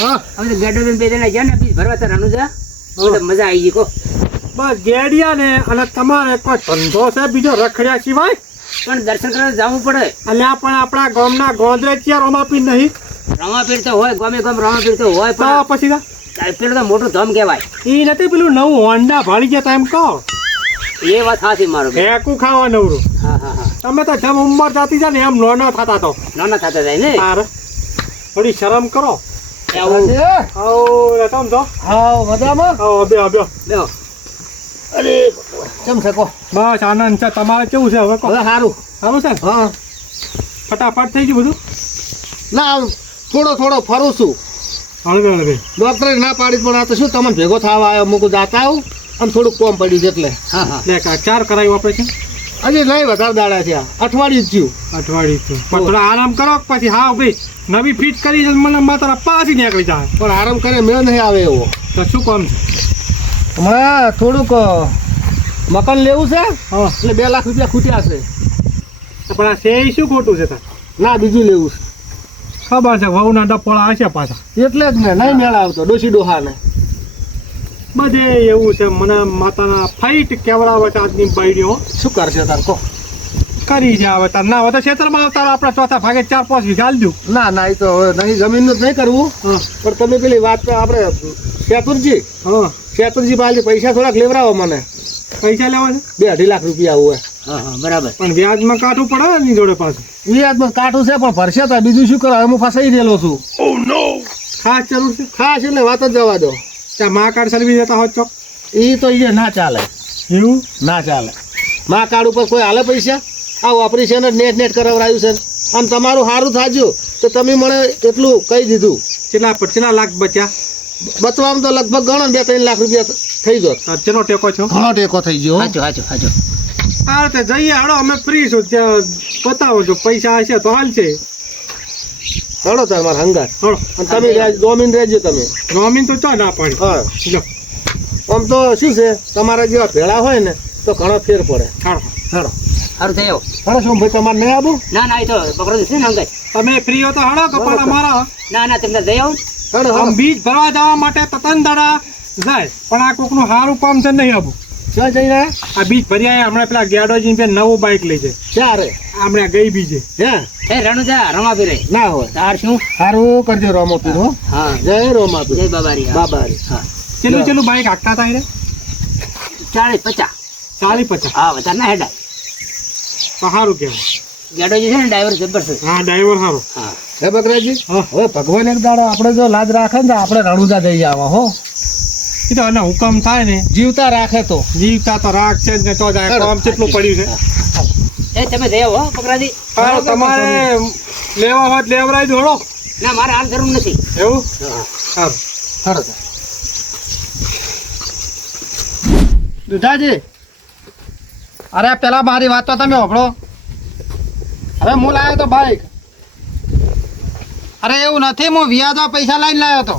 હા અમે તો ગેડો બે જણા ગયા ને બીજ ભરવા તો રણુજા હવે તો મજા આવી ગઈ કો બસ ગેડિયા ને અને તમારે કોઈ ધંધો છે બીજો રખડ્યા સિવાય પણ દર્શન કરવા જવું પડે અલ્યા પણ આપણા ગામના ગોંદરે ક્યાં રમાપી નહીં રમાપીર તો હોય ગમે ગમ રમાપીર તો હોય તો પણ પછી પેલું તો મોટું ધામ કહેવાય એ નથી પેલું નવું હોન્ડા ભાળી ગયા એમ કહો એ વાત સાચી મારું ફેંકું ખાવા નવરું હા હા હા તમે તો જેમ ઉંમર જાતી જાય ને એમ નાના થતા તો નાના થતા જાય ને તાર થોડી શરમ કરો આવું આવો તમ તો હા મજામાં આવો બે બે બેહો અરે કેમ છે કો બસ આનંદ છે તમારે કેવું છે હવે કહો હવે સારું સારું છે ને? હા ફટાફટ થઈ ગયું બધું ના થોડો થોડો ફરું છું હળવે હળવે ડોક્ટરે ના પાડી પણ આ તો શું તમને ભેગો થવા આવ્યો મૂકું જાતા આવું આમ થોડુંક કોમ પડ્યું છે એટલે હા હા લે ચાર કરાયું ઓપરેશન હજી નહીં વધારે દાડા થયા અઠવાડિયું જ થયું અઠવાડિયું થયું. પણ થોડા આરામ કરો પછી હા ભાઈ નવી ફીટ કરી છે મને માત્ર પાછી નીકળી જાય પણ આરામ કરે મેળ નહીં આવે એવો તો શું કામ છે હમણાં થોડુંક મકાન લેવું છે હા એટલે 2 લાખ રૂપિયા ખૂટ્યા છે તો પણ આ છે શું ખોટું છે તાર ના બીજું લેવું ખબર છે વહુના ડપોળા હશે પાછા છે એટલે જ ને નહીં મેળ આવતો ડોસી ડોહાને બધે એવું છે મને માતાના ફાઈટ કેવડાવે છે આજની બાયડીઓ શું કરશે તાર કહો કરી છે હવે તાર ના હોય તો ખેતરમાં આવતા આપણા ચોથા ભાગે 4-5 વીઘા આલજો ના ના એ તો હવે નહીં જમીનનું જ નહીં કરવું હા પણ તમે પેલી વાત તો આપણે શેતુરજી હા પાસેથી પૈસા થોડાક લેવડાવો મને પૈસા લેવા છે 2-2.5 લાખ રૂપિયા હોય હા હા બરાબર પણ વ્યાજમાં કાઢવું પડે ને એની જોડે પાછું વ્યાજમાં કાઠું છે પણ ભરશે તો બીજું શું કરો હું ફસાઈ રહેલો છું ખાસ જરૂર છે ખાસ એટલે વાત જ જવા દો ત્યાં મા કાર્ડ સર્વિસ જતા હોત ચોક એ તો એ ના ચાલે એવું ના ચાલે મા કાર્ડ ઉપર કોઈ હાલે પૈસા આ ઓપરેશન જ નેટ કરાવડાયું છે અને તમારું સારું થાજો તો તમે મને એટલું કહી દીધું કેટલા લાખ બચ્યા બચવામાં તો લગભગ ગણો 2-3 લાખ રૂપિયા થઈ જોત ચેનો ટેકો છો ઘણો ટેકો થઈ ગયો હાચો હા તે જઈએ હાડો અમે ફ્રી છું ત્યાં બતાવો જો પૈસા હશે તો હાલશે હળો તાર મારા હંગાર થોડો અને તમે ડોમીન રહેજો તમે રોમીન તો ચા ના પાડી હા જો આમ તો શું છે તમારા જેવા ભેળા હોય ને તો ઘણો ફેર પડે હાડો હાડો સારું થયો હાડો શું ભાઈ તમારે નહીં આવું ના ના એ તો પકડો છે ને અંગત તમે ફ્રી હો તો હાડો કપાળા મારા ના ના તમને દઈ આવું હાડો આમ બીજ ભરવા જવા માટે તતન દાડા જાય પણ આ કોકનું સારું કામ છે નહીં આવું ક્યાં જઈને આ બીજ ભર્યા હમણાં પેલા ગેડોજી ને નવું બાઇક લઈ છે ક્યારે હમણાં ગઈ બીજે હે એ રણુજા રમાપીરે ના હોય તાર શું સારું કરજો રોમાપીર હો હા જય રોમાપીર જય બાબારી હા. બાબારી હા ચેલું બાઇક હાંકતા હતા એને 40-50 40-50 હા વધારે ના હેડાય તો સારું કહેવાય ગાડો જે છે ને ડ્રાઈવર જબર છે હા ડ્રાઈવર સારો હા હે બકરાજી હા. હવે ભગવાન એક દાડો આપણે જો લાજ રાખે ને તો આપણે રણુજા જઈ આવા હો એ તો એનો હુકમ થાય ને જીવતા રાખે તો જીવતા તો રાખશે જ ને તો જાય કામ કેટલું પડ્યું છે એ તમે દઈ આવો હો પકડાજી હા, તમારે લેવા હોત લેવરાય જોડો ના મારે હાલ જરૂર નથી એવું હા સારું હાડો દુધાજી અરે પેલા મારી વાત તો તમે સાંભળો હવે હું લાવ્યો તો બાઈક અરે એવું નથી હું વ્યાજમાં પૈસા લઈને લાવ્યો તો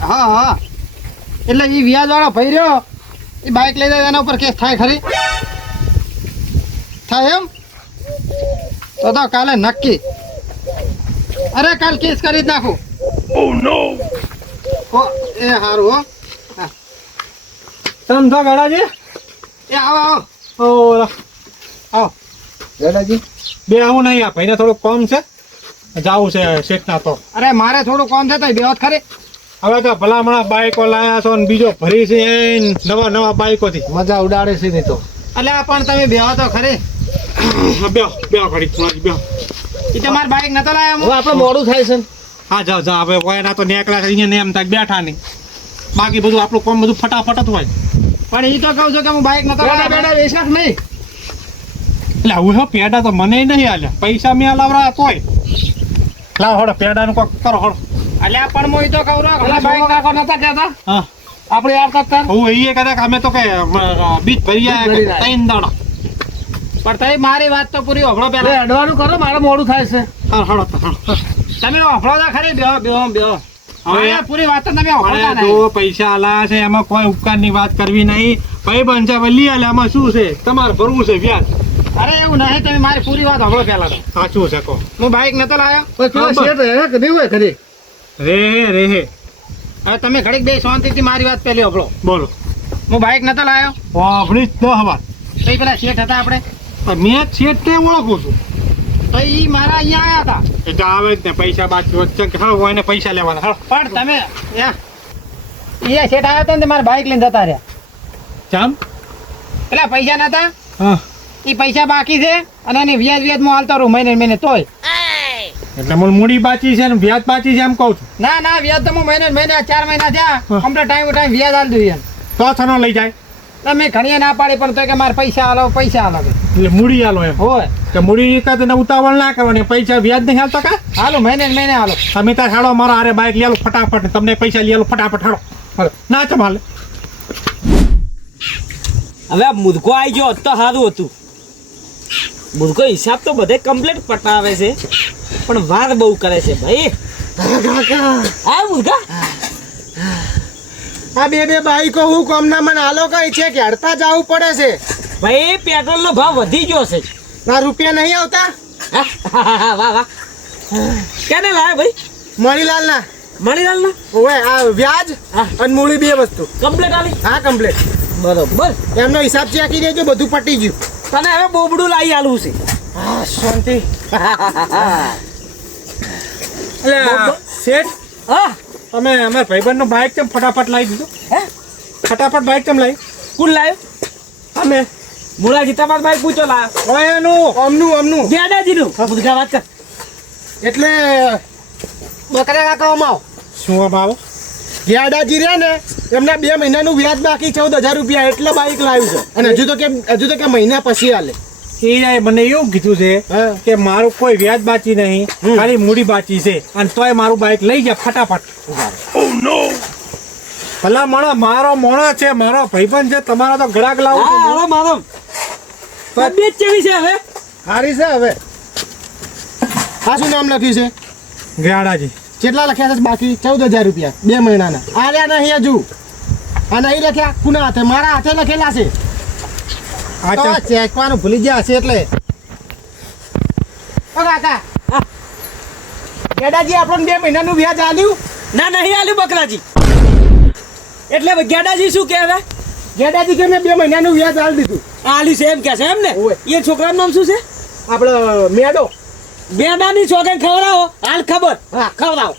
હા હા એટલે એ વ્યાજવાળો ભાઈ રહ્યો એ બાઈક લઈ જાય એના ઉપર કેસ થાય ખરી થાય એમ તો કાલે નક્કી અરે કાલ કેસ કરી જ નાખું એ સારું હો સમજો ગળાજી એ આવો આવો આવો દાદાજી બે આવું નહીં આ ભાઈને થોડુંક કોમ છે જાવું છે શેઠના તો અરે મારે થોડું કોમ છે તો બેવત ખરી હવે તો ભલામણા બાઈકો લાયા છો ને બીજો ભરી છે નવા બાઈકોથી મજા ઉડાડે છે નહીં તો અલ્યા પણ તમે બેહો તો ખરી બે ઘડી થોડી બે એ તમારે બાઈક નતો લાયા હું આપણે મોડું થાય છે હા જાઓ જાઓ હવે કોયના તો નેકળા છે અહીંયા એમ થાય બેઠા નહીં બાકી બધું આપણું કોમ બધું ફટાફટ જ હોય પણ એ તો કહું છું કે હું બાઈક નતો લાયા બેડા વેશાક નહીં એટલે હું પેડા તો મને નહીં હાલ્યા પૈસા મેં લાવરા તોય લાવ હળો પેડાનું કોક કરો હળો અલ્યા પણ હું એ તો કહું છું બાઈક નાખો નતા કહેતા હા આપણે યાર કરતા હું એ કહેતા કે અમે તો કે બીજ ભરી બીજ ભરી આવ્યા આવ્યા. 3 દાડા પણ તઈ મારી વાત તો પૂરી હોભળો પેલા અડવાનું કરો મારે મોડું થાય છે હા હળો તો હળો તમે હોભળો તો ખરી બેહો હવે પૂરી વાત તો તમે હોભળતા અરે નહીં જો પૈસા આલા છે એમાં કોઈ ઉપકારની વાત કરવી નહીં ભાઈ બંધ છે વલી આલે આમાં શું છે તમારે ભરવું છે વ્યાજ અરે એવું નહીં તમે મારી પૂરી વાત હોભળો પેલા તો સાચું છે કહો હું બાઈક નતો લાયો પેલો શેઠ હે કે નહીં હોય ખરી રે હવે તમે ઘડીક બે શાંતિથી મારી વાત પહેલી હબળો. બોલો. હું બાઇક નતો લાવ્યો વાપરી જ ન હવા. તો એ પેલા શેઠ હતા આપણે, મેં છેટે ઓળખું છું. તો એ મારા અહીંયા આવ્યા હતા. એ તો આવે જ ને પૈસા બાકી વચ્ચે કે હા એને પૈસા લેવાના હા. પણ તમે એ શેઠ આવ્યા હતા ને તે મારા બાઇક લઈને જતા રહ્યા. જામ. પેલા પૈસા નતા, હા. એ પૈસા બાકી છે અને એની વ્યાજમાં હાલતો રહું મહિને તોય. એટલે મને મૂડી બાચી છે ને વ્યાજ બાચી છે એમ કહું છું. ના વ્યાજ તો હું મહિને 4 મહિના થયા, અમને ટાઈમ વ્યાજ હાલ દઉં એમ. તો છનો લઈ જાય. તમે ઘણીએ ના પાડી પણ તો કે મારે પૈસા હાલો એટલે મૂડી હાલો એમ હોય. કે મૂડી કાતે ઉતાવળ ના કરવાની, પૈસા વ્યાજ નહીં હાલતો કા હાલો મહિને હાલો. તમે ત્યાં હાલો મારા હારે બાઇક લેલો ફટાફટ ને તમને પૈસા લેલો ફટાફટ હાલો હાલો ના ચમાલે. હવે આ મુદકો આવી ગયો હોત તો સારું હતું. મુદકો હિસાબ તો બધે કમ્પ્લીટ પટાવે છે પણ વાર બહુ કરે છે ભાઈ. હા મુદકા, આ બે બાઈકો હું કોમના મને આલો કઈ છે કે હડતા જવું પડે છે. ભાઈ પેટ્રોલ નો ભાવ વધી ગયો છે. ના રૂપિયા નહીં આવતા. વાહ વાહ. કેને લાયા ભાઈ? મણીલાલ ના. મણીલાલ ના ઓવે આ વ્યાજ અને મૂડી બે વસ્તુ કમ્પ્લીટ આલી. હા કમ્પ્લીટ. બરોબર. એમનો હિસાબ ચેકી દેજો, બધું પટી ગયું. તને હવે બોબડું લાવી આલવું છે. હા શાંતિ. એટલે શેઠ હા તમે અમારા ભાઈબંધનું બાઇક કેમ ફટાફટ લાવી દીધું? હે ફટાફટ બાઇક કેમ લાવી? કોણ લાવ્યો? અમે. મુળાજી તમારા ભાઈ પૂછો લાવ્યો. ઓય એનું અમનું દાદાજીનું મુદકા વાત કર. એટલે બકરા કાકા અમાવ શું આમ આવો? ગ્યાડાજી રહ્યા ને એમના 2 મહિનાનું વ્યાજ બાકી 14,000 રૂપિયા એટલે બાઈક લાવ્યું છે. અને હજુ તો કે મહિના પછી હાલે. એ મને એવું કીધું છે હા. કે મારું કોઈ વ્યાજ બાકી નહીં, ખાલી મૂડી બાકી છે અને તોય મારું બાઇક લઈ જાય ફટાફટ. ભલા મારો મોણો છે, મારો ભાઈબંધ છે, તમારો તો ગળાક લાવું હા છું. હાલો મારો તબિયત કેવી છે હવે? સારી છે હવે. આ શું નામ લખ્યું છે? ગયાડાજી. કેટલા લખ્યા છે બાકી? 14,000 રૂપિયા 2 મહિનાના. આલ્યા નહીં હજુ. આ નહીં લખ્યા કુના હાથે? મારા હાથે લખેલા છે. આ તો ચેકવાનું ભૂલી ગયા હશે એટલે. ઓ કાકા, ગેડાજી આપણને 2 મહિનાનું વ્યાજ આલ્યું. ના નહીં આલ્યું બકરાજી. એટલે ગેડાજી શું કે હવે? ગેડાજી કે મેં 2 મહિનાનું વ્યાજ આલી દીધું. આલ્યું છે એમ કે છે એમ ને? ઓવે. એ છોકરાનું નામ શું છે? આપણે મેડો. બેડાની છોકરાને ખવડાવો. હાલ ખબર. હા. ખવડાવો.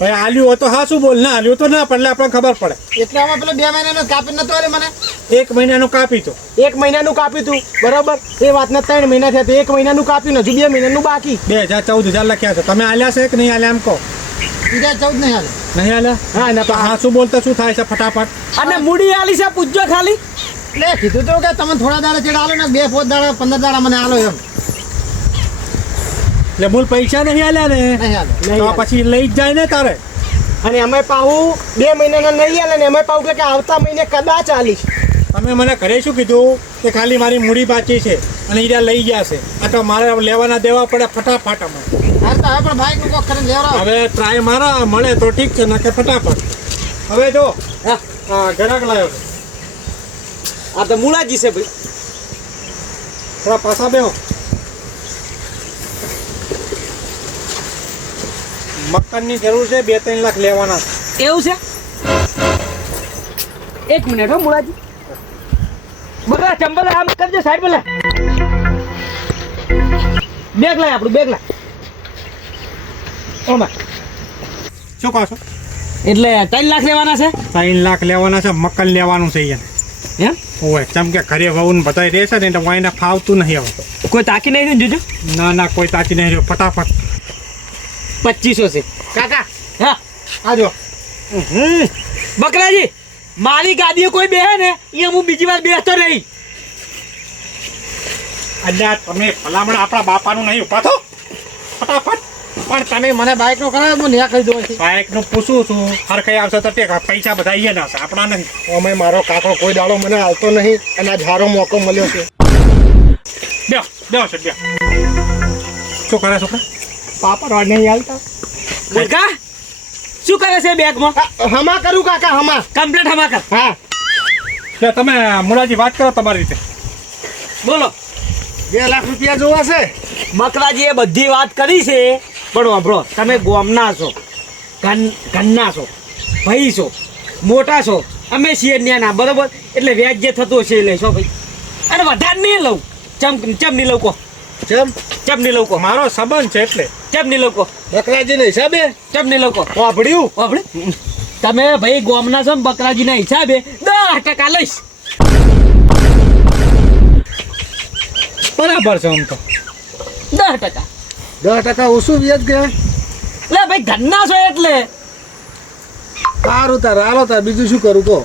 ભાઈ આલ્યું હોય તો હા શું બોલ, ના આલ્યું તો ના પણ આપણને ખબર પડે. એટલે આમાં પેલો 2 મહિનાનું કાપી નતો આલે મને. 1 મહિનાનું કાપી તો 1 મહિનાનું કાપ્યું તું બરોબર. એ વાતના 3 મહિના થયા. 1 મહિનાનું કાપ્યું ને હજુ 2 મહિનાનું બાકી. 2014 લખ્યા છે. તમે આલ્યા છે કે નહીં આલ્યા એમ કહો? બીજા 14 નહીં હાલે. નહીં આલ્યા? હા ના તો હા શું બોલતા શું થાય છે ફટાફટ? અને મૂડી આલી છે પૂછજો ખાલી. એટલે કીધું તો કે તમે થોડા દાડા ચેડા આલો ને 2 4 દાડા 15 દાડા મને આલો એમ. એટલે મૂળ પૈસા નહીં આલ્યા ને નહીં હાલે. તો પછી લઈ જ જાય ને તારે. અને અમે પાહુ 2 મહિનાના નહીં આલે ને અમે પાહુ કે આવતા મહિને કદાચ આલીશ. તમે મને ઘરે શું કીધું કે ખાલી મારી મૂડી બાકી છે અને ઈરા લઈ ગયા છે. આ તો મારે લેવાના દેવા પડે ફટાફટ અમારે. હા તો હવે પણ બાઈક નું કોક કરીને લેવડાવો. હવે ટ્રાય મારા મળે તો ઠીક છે, નાખે ફટાફટ. હવે જો હા ઘરાક લાવ્યો છે. આ તો મુળાજી છે ભાઈ. થોડા પાછા બેહો. મકાનની જરૂર છે, 2-3 લાખ લેવાના છે. એવું છે? 1 મિનિટ હો મુળાજી. બગા ચંબલ આમ કરજો સાઈડ પર લે. બેગ લાય આપણું બેગ લાય. ઓમાં શું કહો છો? એટલે 3 લાખ લેવાના છે 3 લાખ લેવાના છે. મકાન લેવાનું છે અહીંયા. એમ? ઓય ચમ કે ઘરે વહુ ને બધાય રહેશે ને એટલે વાયને ફાવતું નહીં હવે. કોઈ તાકી નહીં જોજો. ના કોઈ તાચી નહીં રહ્યો. ફટાફટ 2500 છે કાકા હા. આજો. બકરાજી મારી ગાડીએ કોઈ બેહે ને એ હું બીજી વાર બેસતો નહીં. અલ્યા તમે ભલામણ આપણા બાપાનું નહીં ઉભા થો ફટાફટ. પણ તમે મને બાઈક નો કરાવો હું ન્યા કરી દઉં છું. બાઇકનું પૂછું છું હરખાઈ આવશે તો ટેકા પૈસા બધા અહીંયા ના હશે, આપણા નહીં. અમે મારો કાકો કોઈ દાડો મને આવતો નહીં અને આજ સારો મોકો મળ્યો છે. બેહો છે બે. શું કરે છોકરા? પાપડ નહીં હાલતા. મુર્ગા શું કરે છે બેગમાં? હમા કરું કાકા હમા. કમ્પ્લીટ હમા કર. હા એટલે તમે મુળાજી વાત કરો તમારી રીતે. બોલો. 2 લાખ રૂપિયા જોવા છે. બકરાજીએ બધી વાત કરી છે પણ વાપરો તમે ગોમના છો ઘરના છો ભાઈ છો મોટા છો અમે છીએ ન્યાના બરોબર એટલે વ્યાજ જે થતું હશે એ લઈશો ભાઈ અને વધારે નહીં લઉં ચમ નહીં લઉં કહો ચમ નહીં લઉં કહો મારો સંબંધ છે એટલે ચમ નહીં લઉં કહો બકરાજીના હિસાબે ચમ નહીં લઉં કહો વાપડ્યું આપણે તમે ભાઈ ગોમના છો ને બકરાજીના હિસાબે 10% લઈશ બરાબર છે આમ તો 10% 10% ઓછું વ્યાજ ગયા લે ભાઈ ઘરના છો એટલે સારું તાર હાલો તાર બીજું શું કરું કહો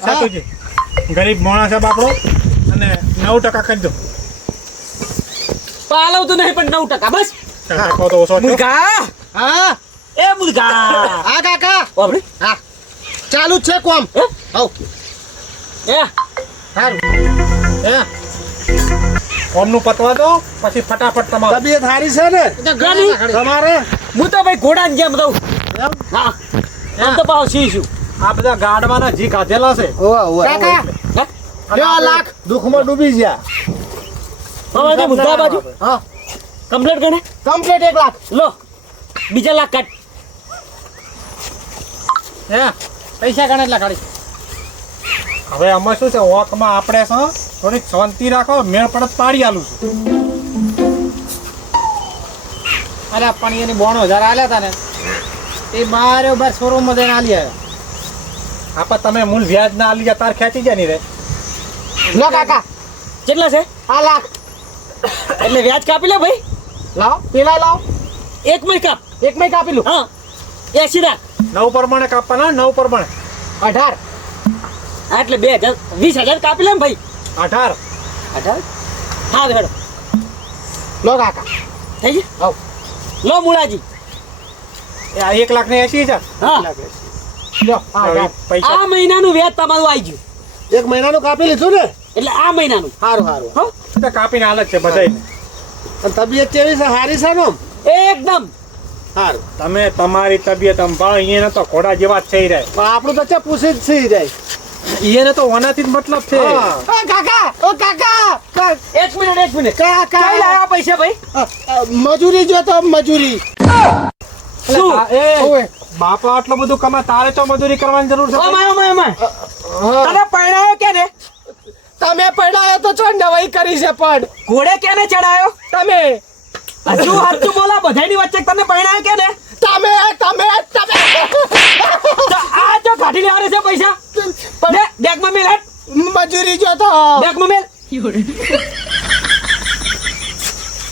સાતુજી ગરીબ માણસ છે બાપડો અને 9% કરી દો પાલવતું નહીં પણ 9% બસ ટકા તો ઓછો થયો. મુર્ગા હા એ મુર્ગા હા કાકા આપણે હા ચાલુ જ છે કોમ હે? આવ એ સારું હે કોમનું પતવા દો પછી ફટાફટ તમારું તબિયત સારી છે ને તમારે હું તો ભાઈ ઘોડાની જેમ રહું એમ? હા એમ તો પાછું શીશું આ બધા ગાડવાના જી કાઢેલા છે કાકા હે? લ્યો આ લાખ દુઃખમાં ડૂબી ગયા હવે તો મુદ્દા બાજુ હા કમ્પ્લીટ ગણે કમ્પ્લીટ 1 લાખ લો બીજા લાખ કાઢ હે પૈસા ગણે એટલા કાઢી હવે આમાં શું છે વોકમાં આપણે છે થોડીક શાંતિ રાખો મેળ પડત પાડી આલું છું અલ્યા પણ એની 92,000 આલ્યા હતા ને એ બારોબાર શોરૂમમાં જઈને આલી આવ્યા આપણે તમે મૂળ વ્યાજ ના આલી તાર ખેંચી જાય ની રે લો કાકા કેટલા છે આ લાખ એટલે વ્યાજ કાપી લે ભાઈ લાવ પેલા લાવ એક માં કાપ એક માં કાપી લો હા 80 રાખ 9 પ્રમાણે કાપવાના 9 પ્રમાણે 18 હા, એટલે 2000 20,000 કાપી લે ને ભાઈ 18 18 હા હેડો લો કાકા થઈ ગયું આવ લો મુળાજી એ આ 1,80,000 હા લો આ પૈસા આ મહિનાનું વ્યાજ તમારું આવી ગયું એક મહિનાનું કાપી લીધું ને એટલે આ મહિનાનું સારું સારું હો તો કાપીને હાલત છે બધાય અને તબિયત કેવી છે સારી છે ને આમ? એકદમ સારું તમે તમારી તબિયત સંભાળો અહીંયા તો ઘોડા જેવા જ થઈ રહ્યા પણ આપણું તો ચા પૂછી જ થઈ જાય એને તો ઓનાથી જ મતલબ છે હા. ઓ કાકા એક મિનિટ કાકા કઈ લાયા પૈસા ભાઈ મજૂરી જો તો મજૂરી શું ઓવે. બાપા આટલું બધું કમા તારે તો મજૂરી કરવાની જરૂર છે ઓ માય હા. તને પરણાયો કે ને તમે પડાયો તો છો નવાઈ કરી છે પણ ઘોડે કેને ચડાયો તમે હજુ હાચું બોલા બધાની વચ્ચે તને પરણાયો કે ને તમે તમે તમે તો આ જો કાઢી લેવાના છે પૈસા લે બેગમાં મેલ હેડ મજૂરી જો તો બેગમાં મેલ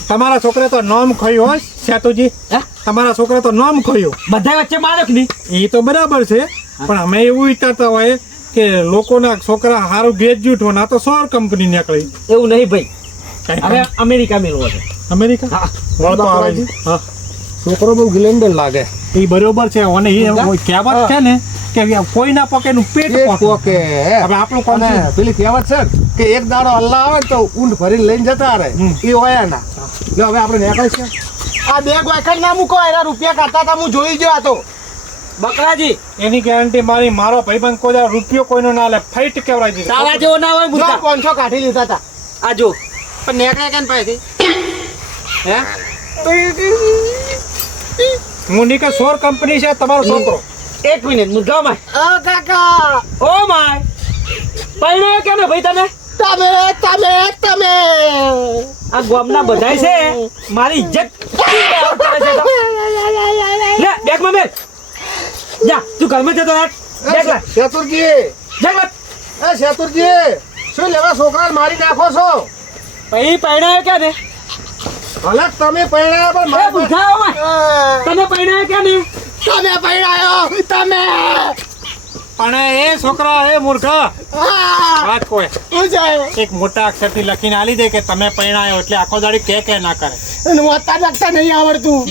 તમારા છોકરે તો નામ ખોયું હોય સેતુજી હે? તમારા છોકરે તો નામ ખોયું બધા વચ્ચે મારક ની એ તો બરાબર છે પણ અમે એવું વિચારતા હોય કે લોકોના છોકરા સારું ગ્રેજ્યુએટ હોય ના તો સોર કંપની નીકળી એવું નહીં ભાઈ હવે અમેરિકા મેળવો છે અમેરિકા હા. વળતો આવે છે હા છોકરો બહુ ગ્લેન્ડર લાગે એ બરોબર છે અને એ કહેવત છે ને કે કોઈના પકેનું પેટ પોકે પોકે હવે આપણું કોણ છે? પેલી કહેવત છે ને કે એક દાડો અલ્લાહ આવે ને તો ઊંટ ભરીને લઈને જતા રહે એ હોય ના જો હવે આપણે નીકળી છે આ બે ગોખડ ના મૂકો એના રૂપિયા કાઢતા હતા હું જોઈ ગયો હતો બકરાજી એની ગેરંટી મારો ભાઈબંધ કોઈ દાડો રૂપિયો કોઈનો ના લે ફાઈટ કેવડાવી દીધી તારા જેવો ના હોય જો મુદ્દા 500 કાઢી લીધા હતા આ જો પણ નેકળે કેમ પાસેથી હે હું નીકળ સોર કંપની છે તમારો છોકરો એક મિનિટ મુદ્દા માં ઓ કાકા ઓ માય પરણાયો કે ને ભાઈ તને તમે તમે તમે આ ગામના બધાય છે મારી ઇજ્જત કરે છે તો. લે બેગમાં મેલ જા તું ઘરમાં જતો રાખ બેગ લા શેતુરજી બેગ લા એ શેતુરજી શું લેવા છોકરાને મારી નાખો છો ભાઈ પરણાયો કે ને ભલે તમે પરણાયા પણ એ મારા બુઢા ઓય તને પરણાયો કે ને તમે પરણાયો તમે પણ એ છોકરા એ મૂર્ખા હા વાત કોઈ હું જાય એક મોટા અક્ષરથી લખીને આલી દે કે તમે પરણાયો એટલે આખો દાડી કે ના કરે અને વાતા લખતા નહીં આવડતું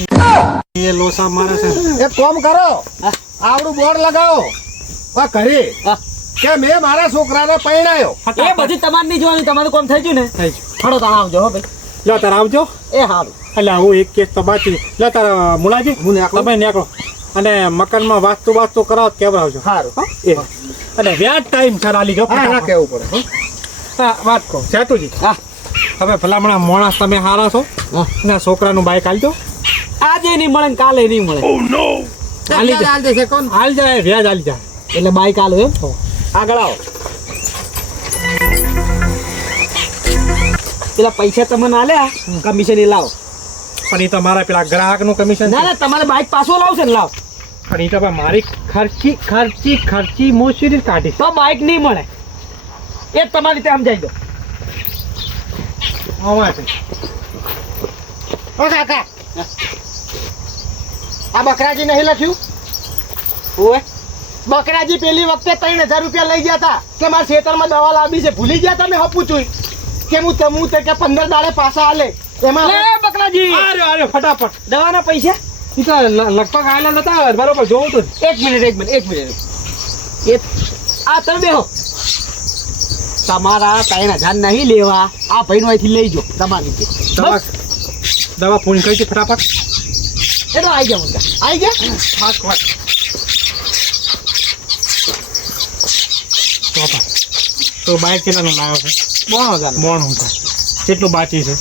એ લોસા મારે છે એક કામ કરો આવડું બોર્ડ લગાવો આ ઘરે હા. કે મેં મારા છોકરાને પરણાયો એ બધી તમારે નહીં જોવાનું તમારું કામ થઈ ગયું ને થઈ ગયું. ફળો તાણ આવજો હો ભાઈ લો તાર આવજો એ હારું એટલે હું એક કેસ તો બાકી લે તારા મુલાજી હું નીકળું. તમે નીકળો અને મકાનમાં વાસ્તુ કરાવો કેવડાવજો સારું હો? એ અને વ્યાજ ટાઈમ સર આલી જો હા ના કેવું પડે હો. હા વાત કહો સેતુજી હા તમે ભલામણા માણસ તમે હારા છો હા. ને છોકરાનું બાઈક આલજો આજે નહીં મળે ને કાલે નહીં મળે. હાલી જા. હાલ દેશે કોણ હાલ જાય વ્યાજ હાલી જાય. એટલે બાઈક આલો એમ. આગળ આવો. પેલા પૈસા તમને આલ્યા કમિશન એ લાવો. પણ એ તો મારા પેલા ગ્રાહકનું કમિશન ના ના તમારે બાઈક પાછો લાવશે ને લાવો. પણ એ તો ભાઈ મારી ખર્ચી મોસરી કાઢી. તો બાઈક નહીં મળે એ તમારી રીતે સમજાઈ દો. આવા છે. ઓ કાકા આ બકરાજી નહીં લખ્યું ઓય બકરાજી પેલી વખતે 3000 રૂપિયા લઈ ગયા હતા કે મારા ખેતરમાં દવા લાવી છે ભૂલી ગયા તમે હપું છું કે હું તે કે 15 દાડે પાછા આલે એમાં લે બકરાજી અરે ફટાફટ. દવાના પૈસા. એ તો લગભગ આયેલા નતા બરોબર જોવું તો. એક મિનિટ એ આ તમે બેહો. તમારા 3000 નહીં લેવા આ ભાઈનો અહીંથી લઈ જો તમારી રીતે. દવા ફોન કરી ફટાફટ. એ તો આવી ગયા મુદ્દા. આવી ગયા તો બાઈક કેટલાનું લાવ્યો છે? 92,000. કેટલું બાકી છે?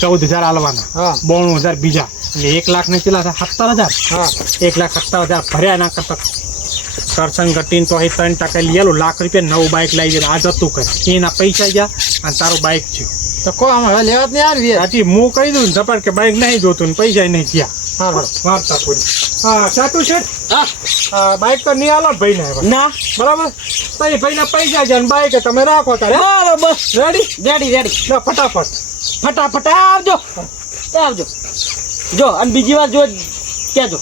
14,000 આલવાના. હા 92,000 બીજા એટલે 1 લાખ ને કેટલા થાય? 17,000. હા 1,17,000 ભર્યા ના કરતા કરશન ઘટીને તો અહીં 3% લીધેલું. લાખ રૂપિયા નવું બાઈક લાવી દે. આ જતું કરે એના પૈસા ગયા અને તારું બાઈક છે. તો કો આમ હવે લેવા જ નહીં આવી સાચી હું કહી દઉં ને ઝપાટ કે બાઈક નહીં જોતું ને પૈસા નહીં ગયા. હા વાર્તા પૂરી. હા સાચું છે. હા બાઈક તો નહીં આલો ભાઈ ને ના બરાબર. તો એ ભાઈના પૈસા છે અને બાઈક તમે રાખો તારે. બરાબર. રેડી? રેડી લો ફટાફટ. ફટાફટ આવજો. જો અને બીજી વાર જો કહેજો.